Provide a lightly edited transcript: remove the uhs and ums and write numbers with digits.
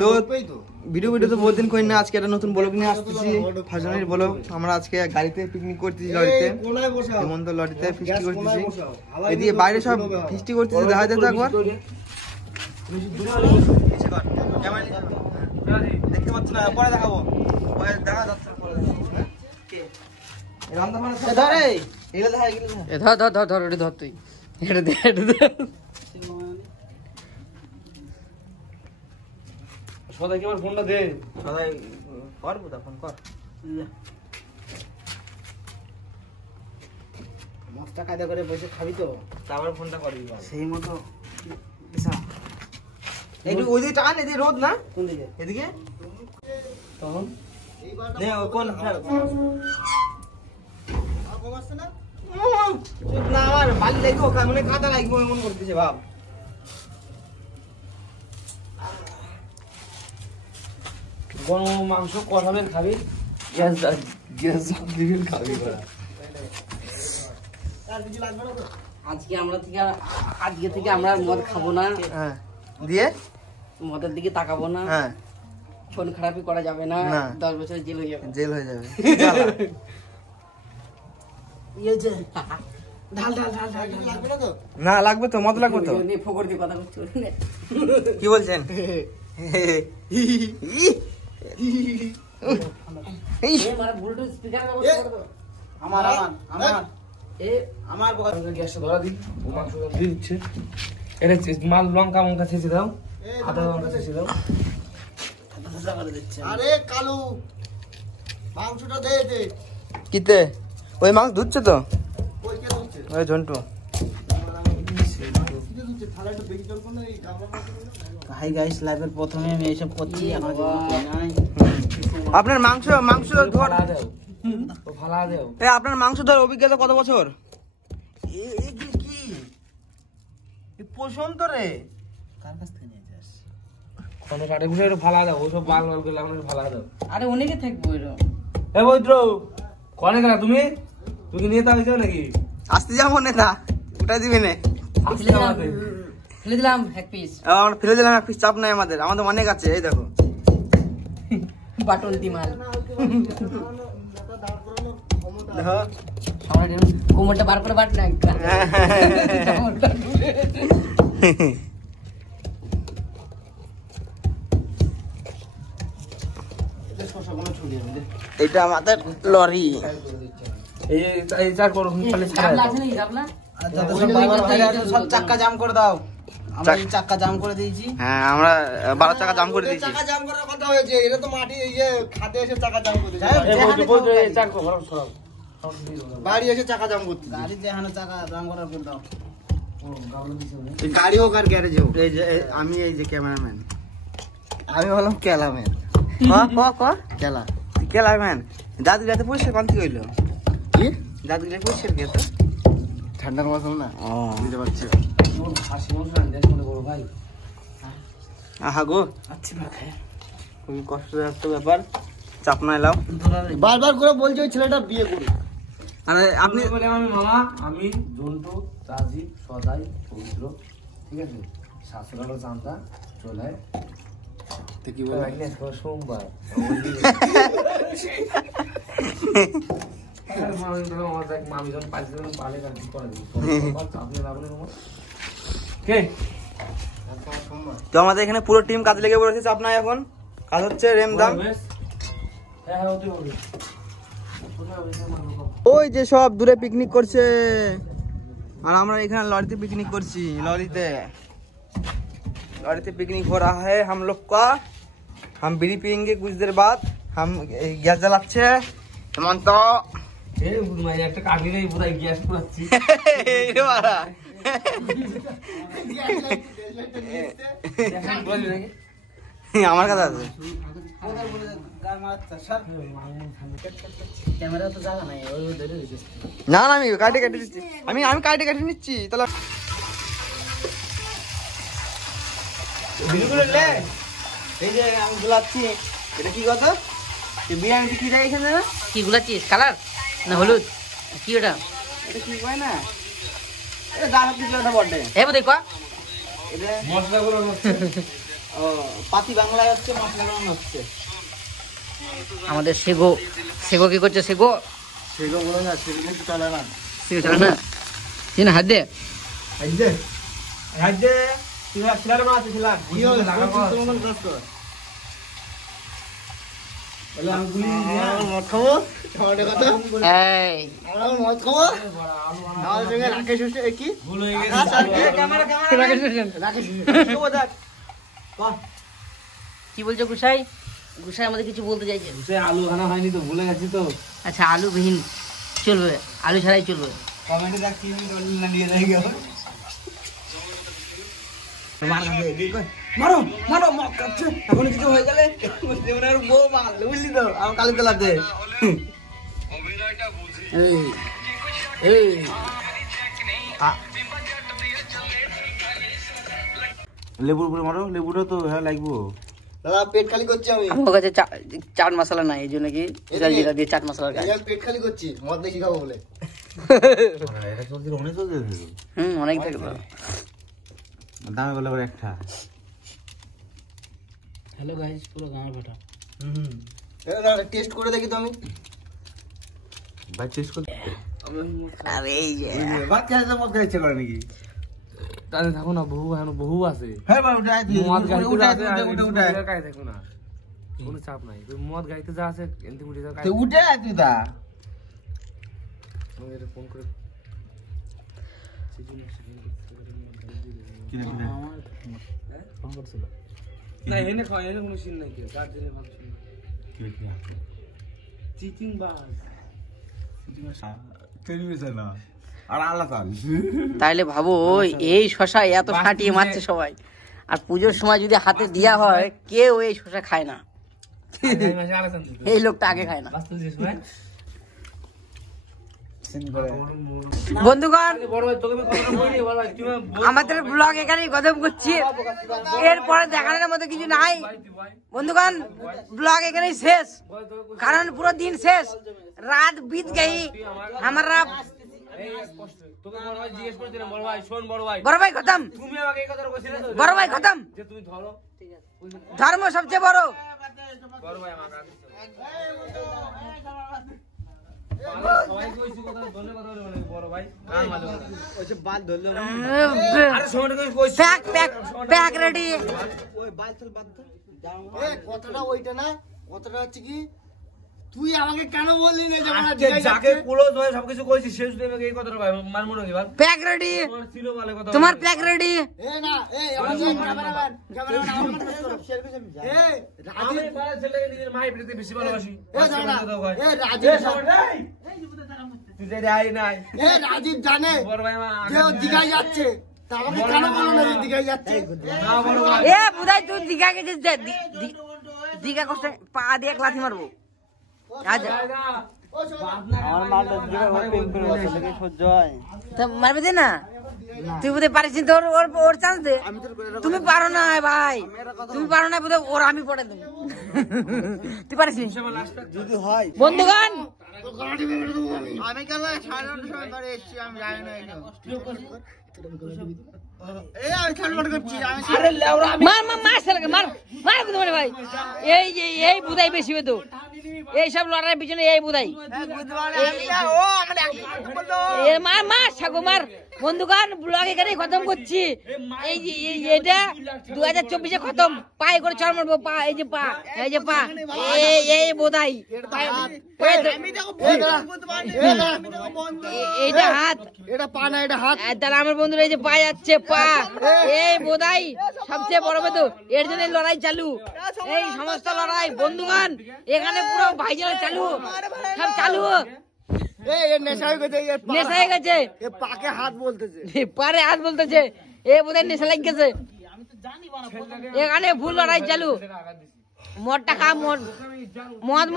তো ভিডিও তো বহুত দিন করি না, আজকে একটা নতুন ব্লগ নিয়ে আসতেছি। ফাজলামির ব্লগ। আমরা আজকে গাড়িতে পিকনিক করতেছি, লরিতে হেমন্ত লরিতে ফিস্টি করতেছি। এদিকে বাইরে সব ফিস্টি করতেছি, দেখা যেত একবার দেখতে পাচ্ছ না, পরে দেখাবো। দেখা যাচ্ছে ধর তুই সদাই কি আমার ফোনটা দে। সদাই করবো তখন কর। মস্তা কায়দা করে বসে খাবি তো, তারপর ফোনটা করবি সেই মতো। একটু ওইদিকে টান, এদিকে রোদ না, কোন দিকে? এদিকে তখন নে কোন না আমার বালি লাগবো, মানে কাদা লাগবো এমন করতেছে ভাব। গরম মাংস কষাবেন খাবি, গ্যাস দিবেন খাবি। আজকে থেকে আমরা মদ খাবো না, হ্যাঁ দিয়ে মদের দিকে তাকাবো না, হ্যাঁ ফোন খারাপই করা যাবে না, না। 10 বছর জেল হয়ে যাবে। জেল হয়ে যাবে। না লাগবে তো, মত লাগবে তো। ফকর দিয়ে কথা করছি কি বলছেন? গ্যাসটা ধরা দিই, মাংস দিয়ে দিচ্ছে। এটা মাল লঙ্কা মঙ্কা ছেঁচে দাও, আদা লঙ্কা ছেঁচে দাও। আরে কালু মাংসটা দে দে। কিতে ওই মাছ ধুচ্ছে তো, ওই কে হচ্ছে? ওই ঝন্টু। কিতে হচ্ছে? থালা একটু বেশি জল কোন এই গামলা মাছ। হাই গাইস, লাইভের প্রথমে আমি এইসব করছি, আমার নাই। আপনার মাংস ধোয়ার ফালা দাও, ও ফালা দাও। আপনার মাংস ধোয়ার অভিজ্ঞতা কত বছর? কি পছন্দ রে? কার কাছ থেকে নিয়ে যাস? কোনো কাটে ঘুষে একটু ফালা দাও, ওসব বাল বাল করে লাগানো ফালা দাও। আরে অনেকে থাকবো এরকম। এ বৈদ্র, কনে গেলা তুমি? তুমি নিয়ে তা হয়েছো নাকি? আসতে যাবো নেতা, উঠাই দিবি না। ফেলে দিলাম এক পিস, আমরা ফেলে দিলাম এক পিস, চাপ নাই আমাদের অনেক আছে। এই দেখো বাটন দিমাল। দেখো কোমরটা বার করে বাট না একটা। এটা আমাদের লরি। এই চার করো খালি ছাড়া দাও। সব চাক্কা জাম করে দাও। আমরা এই চাক্কা জাম করে দিয়েছি। হ্যাঁ আমরা 12 চাকা জাম করে দিয়েছি। চাকা জাম করার কথা হয়েছে, এটা তো মাটি ইয়ে খাতে এসে চাকা জাম করতে এই বৈদ্র এই চার করো বরং সরাও। বাড়ি এসে চাকা জাম করতে। গাড়ি যেখানে চাকা জাম করার পর দাও। গাড়ি হোক আর গ্যারেজ হোক। এই যে আমি এই যে ক্যামেরাম্যান, আমি হলাম ক্যালাম্যান। কেলা ক্যালাম্যান। দাদু রাতে পরিষ্কার কোন থেকে হইলো? কি দাদু রাতে পরিষ্কার কে তো? ঠান্ডার মৌসুম না, বুঝতে পারছি। হাসি মশলা দেশ মনে করো ভাই। আহা গো, আচ্ছা ভাই খায়। খুবই কষ্টের একটা ব্যাপার, চাপ না এলাও। বারবার করে বলছে ওই ছেলেটা বিয়ে করুক। আরে আপনি বলে আমি মামা, আমি জন্টু, রাজীব, সদাই, পবিত্র, ঠিক আছে? শাশুড়ারও জানতা চলে। তো কি বলে সোমবার তো আমাদের এখানে পুরো টিম কাজ লেগে পড়েছে, চাপ নাই এখন। কাজ হচ্ছে রেমদাম। ওই যে সব দূরে পিকনিক করছে, আর আমরা এখানে লরিতে পিকনিক করছি। लॉरी पे पिकनिक हो रहा है हम लोग का। हम बीड़ी पियेंगे कुछ देर बाद। हम गैस जलाচ্ছে হেমন্ত। এই বুড়মাই একটা কাটি নেই বুড়াই গ্যাস পুরাচ্ছি। এই বাড়া আমার কথা আছে। ক্যামেরা তো জায়গা নাই, ওই ধরে দিচ্ছি। না না আমি কাটে দিচ্ছি, আমি কাটে নিচ্ছি। তাহলে বিলকুল লে এই যে আমি গুলাচ্ছি। এটা কি কথা? এই বিরিয়ানি কি দেয় এখানে? না কি গুলাচ্ছিস? কালার না হলুদ কি ওটা? এটা কি কয় না, এটা দাম দিছিল এটা বড়। এই বড় কো এটা মশলাগুলো পাতি বাংলায় হচ্ছে মশলা রান্না হচ্ছে। আমাদের সেগো সেগো কি করছে? সেগো সেগো বলে না, সেগো কিন্তু চলে না। সেগো চলে না, চিন হাত দে। হাইজে হাইজে ছিলার মা আছে ছিলার কি হলো লাগাবো তোমার কাজ কর। বলে আমি গুলি নিয়ে মদ খাবো তোমাদের কথা। এই আমরা মদ খাবো আমার সঙ্গে রাকেশ হচ্ছে কি ভুল হয়ে গেছে। ক্যামেরা রাকেশ হোসেন। রাকেশ শুভ দেখ কর। কি বলছো গুসাই? গুসাই আমাদের কিছু বলতে চাইছে। সে আলু খানা হয়নি তো, ভুলে গেছি তো। আচ্ছা আলু বিহীন চলবে, আলু ছাড়াই চলবে। কমেন্টে দেখ কি না দিয়ে দেয় গো। মারো মারো মদ খাচ্ছে, এখন কিছু হয়ে গেলে জীবনের বউ মারলে বুঝলি তো, আমার কালি তোলাতে। লেবুর উপরে মারো, লেবুটা তো হ্যাঁ লাগবো। দাদা পেট খালি করছি আমি। আমার কাছে চাট মশলা নাই, এই জন্য কি জিরা দিয়ে চাট মশলার কাজ। পেট খালি করছি মদ বেশি খাবো বলে। এটা চলছে, অনেক চলছে। অনেক থাকবে। দামে বলে আবার একটা। হ্যালো গাইস, পুরো গাঁয়ের ফাটা। টেস্ট করে দেখি তো আমি। ভাই টেস্ট করতে আরে এই যে বাচ্চা আছে মদ খাইছে করে নাকি? তাহলে থাকো না, বহু এখন বহু আছে। হ্যাঁ ভাই উঠাই দিই, মদ গাইতে উঠাই আছে, উঠে উঠে গায়ে দেখো না, কোনো চাপ নাই। তুই মদ গাইতে যা আছে এনতে মুড়ি যা তো উঠে আয় তুই তা। ফোন করে ফোন করছিল না, এনে খাওয়া, এনে কোনো সিন নাই। কি চার দিনে ভালো সিন চিচিং বাস আর আল্লাহ তাল তাইলে ভাবো এই শশা এত ফাটিয়ে মারছে সবাই, আর পুজোর সময় যদি হাতে দেয়া হয় কেউ এই শশা খায় না। এই লোকটা আগে খায় না। বন্ধুগণ, আমাদের ব্লগ এখানেই খতম করছি, এরপরে দেখানোর মতো কিছু নাই। বন্ধুগণ, ব্লগ এখানেই শেষ, কারণ পুরো দিন শেষ, রাত बीत गई हमारा। বড় ভাই খতম, বড় ভাই খতম। ধর্ম সবচেয়ে বড়। Pack ready. কথাটা ওইটা না, কথাটা হচ্ছে কি তুই আমাকে কেন বললি না যাকে ক্লোজ হয়ে সবকিছু কইছিস সে যদি আমাকে এই কথাটা কয় মান মনে কি বল? প্যাক রেডি, তোমার ছিল বলে কথা। তোমার প্যাক রেডি। এ না এ ক্যামেরাম্যান আমার কাছে শেয়ার করে এ আমি তার ছেলেকে নিজের মাই প্রতি বেশি ভালোবাসি। এ রাজীব তুই যে আই নাই এ রাজীব জানে বড় ভাই মা যে ও দিঘায় যাচ্ছে, তা আমাকে কেন বলো না যে দিঘায় যাচ্ছে? না বড় ভাই এ বুধাই তুই দীঘা গেছিস, দীঘা কষ্ট পা দিয়ে এক লাথি মারবো আজ। মারবে দে না, তুই বোধ পারিস তো, ওর চান্স দে। তুমি পারো না ভাই, তুমি পারো না বোধ, ওর আমি পড়ে দেবো। তুই পারিস যদি হয় বন্ধুগণ? আমি কেন 9:30 সময় ধরে এসেছি, আমি জানি না এটা। এ আমি ছাড়মার করছি, আমি মার মার মার ছেলেকে মার মার বুধাই ভাই। এই যে এই বুধাই বেশি হতো, এইসব লড়াইয়ের পিছনে এই বুধাই। মার মার ছাগো মার। বন্ধুগণ, ব্লগ এখানে খতম করছি। এই যে এটা 2024-এ খতম। পায়ে করে চড় মারবো, পা এই যে পা, এই যে পা, এই বোধাই, এইটা হাত, এটা পা না, এটা হাত। তাহলে আমার বন্ধুরা এই যে পা যাচ্ছে, পা এই বোধাই সবচেয়ে বড় বেদু, এর জন্য লড়াই চালু, এই সমস্ত লড়াই। বন্ধুগণ, এখানে পুরো ভাইজান চালু, সব চালু, নেশা হয়ে গেছে, নেশা হয়ে গেছে, পাকে হাত বলতেছে, পারে হাত বলতেছে, এ বোধহয় নেশা লাগ গেছে। এখানে ভুল লড়াই চালু, মদটা খা, মদ